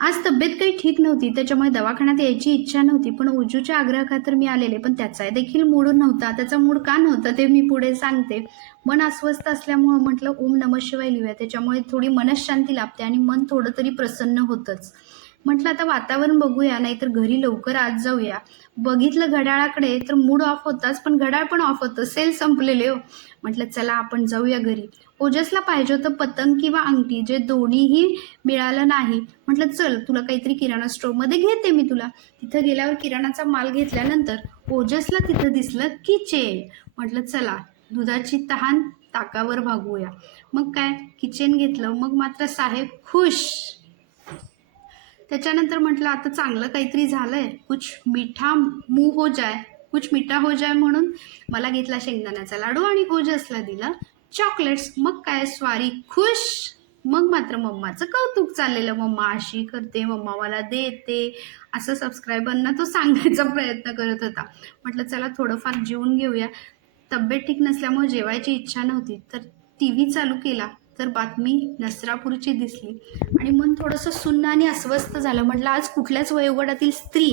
आज तब्येत काही ठीक नव्हती, त्याच्यामुळे दवाखान्यात यायची इच्छा नव्हती, पण उजूच्या आग्रहाखातर मी आलेले. पण त्याचा देखील मूड नव्हता. त्याचा मूड का नव्हता ते मी पुढे सांगते. मन अस्वस्थ असल्यामुळं म्हटलं ओम नमः शिवाय लिहूया, त्याच्यामुळे थोडी मनःशांती लाभते आणि मन थोडं तरी प्रसन्न होतंच. म्हटलं आता वातावरण बघूया, नाहीतर घरी लवकर आज जाऊया. बघितलं घड्याळाकडे तर मूड ऑफ होताच, पण घड्याळ पण ऑफ होतं, सेल संपलेले हो. म्हटलं चला आपण जाऊया घरी. ओजसला पाहिजे होतं पतंग किंवा अंगठी, जे दोन्हीही मिळालं नाही. म्हटलं चल तुला काहीतरी किराणा स्टोअरमध्ये घेते मी तुला. तिथं गेल्यावर किराणाचा माल घेतल्यानंतर ओजसला तिथं दिसलं किचेन. म्हटलं चला दुधाची तहान ताकावर भागवूया. मग काय किचेन घेतलं, मग मात्र साहेब खुश. त्याच्यानंतर म्हटलं आता चांगलं काहीतरी झालंय, कुछ मीठा मुंह हो जाय, कुछ मीठा हो जाय, म्हणून मला घेतला शेंगदाण्याचा लाडू आणि ओजसला दिलं चॉकलेट्स. मग काय स्वारी खुश. मग मात्र मम्माचं कौतुक चाललेलं, मम्मा अशी करते, मम्मा मला देते, असं सबस्क्रायबरना तो सांगायचा प्रयत्न करत होता. म्हटलं चला थोडंफार जेवून घेऊया. तब्येत ठीक नसल्यामुळे जेवायची इच्छा नव्हती, तर टी व्ही चालू केला तर बातमी नसरापूरची दिसली आणि मन थोडंसं सुन्न आणि अस्वस्थ झालं. म्हटलं आज कुठल्याच वयोगटातील स्त्री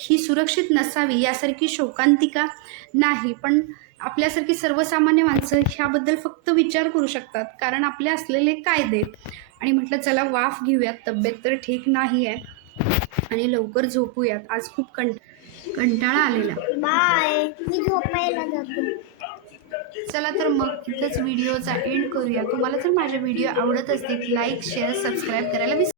ही सुरक्षित नसावी यासारखी शोकांतिका नाही, पण आपल्यासारखी सर्वसामान्य माणसं ह्याबद्दल फक्त विचार करू शकतात, कारण आपले असलेले कायदे. आणि म्हटलं चला वाफ घेऊयात, तब्येत तर ठीक नाही आहे आणि लवकर झोपूयात. आज खूप कंटाळा आलेला. बाय, मी झोपायला जातो. चला तर मग इथंच व्हिडिओचा एंड करूया. तुम्हाला जर माझे व्हिडिओ आवडत असतील लाईक शेअर सबस्क्राईब करायला विसरू